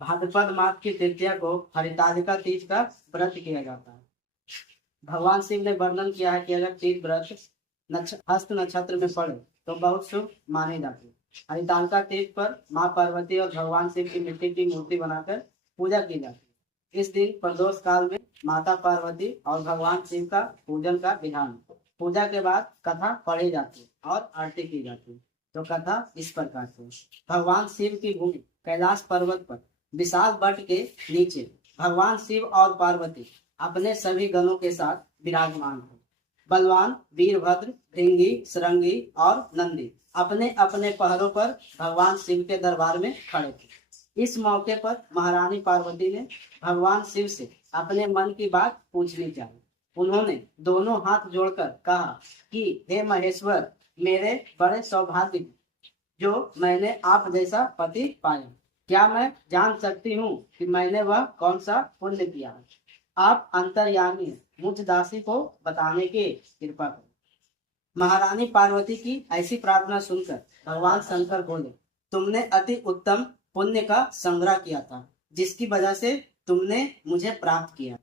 भाद्रपद मास की तृतीया को हरितालिका तीज का व्रत किया जाता है। भगवान शिव ने वर्णन किया है कि अगर तीज व्रत हस्त नक्षत्र में पड़े तो बहुत शुभ माने जाते हैं। हरितालिका तीज पर माँ पार्वती और भगवान शिव की मिट्टी की मूर्ति बनाकर पूजा की जाती है। इस दिन प्रदोष काल में माता पार्वती और भगवान शिव का पूजन का विधान है। पूजा के बाद कथा पढ़ी जाती है और आरती की जाती है। तो कथा इस प्रकार से, भगवान शिव की भूमि कैलाश पर्वत पर विशाल वट के नीचे भगवान शिव और पार्वती अपने सभी गणों के साथ विराजमान है। बलवान वीरभद्र, भृंगी, सरंगी और नंदी अपने अपने पहरों पर भगवान शिव के दरबार में खड़े थे। इस मौके पर महारानी पार्वती ने भगवान शिव से अपने मन की बात पूछनी चाहिए। उन्होंने दोनों हाथ जोड़कर कहा कि हे महेश्वर, मेरे बड़े सौभाग्य जो मैंने आप जैसा पति पाया। क्या मैं जान सकती हूँ कि मैंने वह कौन सा पुण्य किया है? आप अंतर्यामी मुझ दासी को बताने की कृपा करें। महारानी पार्वती की ऐसी प्रार्थना सुनकर भगवान शंकर बोले, तुमने अति उत्तम पुण्य का संग्रह किया था, जिसकी वजह से तुमने मुझे प्राप्त किया।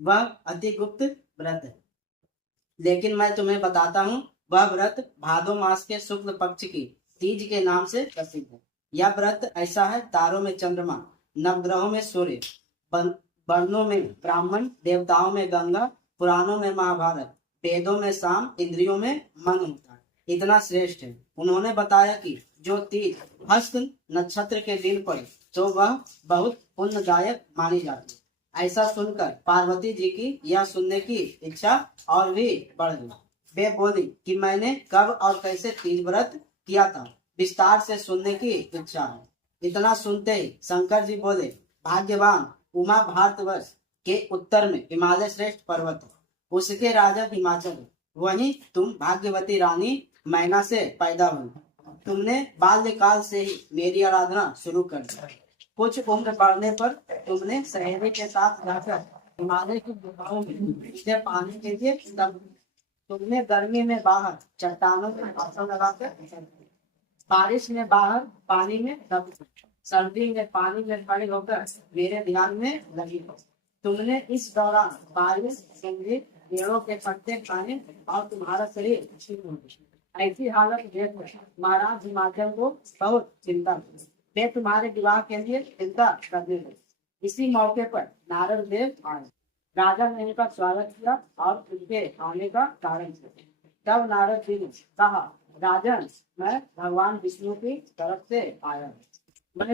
वह अति गुप्त व्रत है, लेकिन मैं तुम्हें बताता हूँ। वह व्रत भादो मास के शुक्ल पक्ष की तीज के नाम से प्रसिद्ध है। यह व्रत ऐसा है, तारों में चंद्रमा, नवग्रहों में सूर्य, वर्णों में ब्राह्मण, देवताओं में गंगा, पुराणों में महाभारत, वेदों में साम, इंद्रियों में मन होता है। इतना श्रेष्ठ है। उन्होंने बताया कि जो तीज हस्त नक्षत्र के दिन पड़े तो वह बहुत पुण्यदायक मानी जाती है। ऐसा सुनकर पार्वती जी की यह सुनने की इच्छा और भी बढ़ गई। वे बोली कि मैंने कब और कैसे तीज व्रत किया था, विस्तार से सुनने की इच्छा है। इतना सुनते ही शंकर जी बोले, भाग्यवान, उमा भारतवर्ष के उत्तर में हिमालय श्रेष्ठ पर्वत है, उसके राजा हिमाचल है। वहीं तुम भाग्यवती रानी मैना से पैदा हुई। तुमने बाल्यकाल से ही मेरी आराधना शुरू कर दी। कुछ उम्र बढ़ने पर तुमने सहेली के साथ जाकर हिमालय की गुफाओं में मीठे पानी के लिए तब तुमने गर्मी में बाहर चट्टानों में आसन लगाकर, बारिश में बाहर पानी में दब, सर्दी में पानी में खड़े होकर मेरे ध्यान में लगी हो। तुमने इस दौरान बारिश, संगीत, पेड़ों के पत्ते खाने और तुम्हारा शरीर क्षीण हो गया। ऐसी हालत देखकर महाराज हिमाचल को बहुत चिंता हुई। वे तुम्हारे विवाह के लिए चिंता करने लगे। इसी मौके पर नारद देव आए। राजा ने उनका स्वागत किया और उनके आने का कारण पूछा। तब नारद जी ने कहा, राजन, मैं भगवान विष्णु की तरफ से आया हूँ।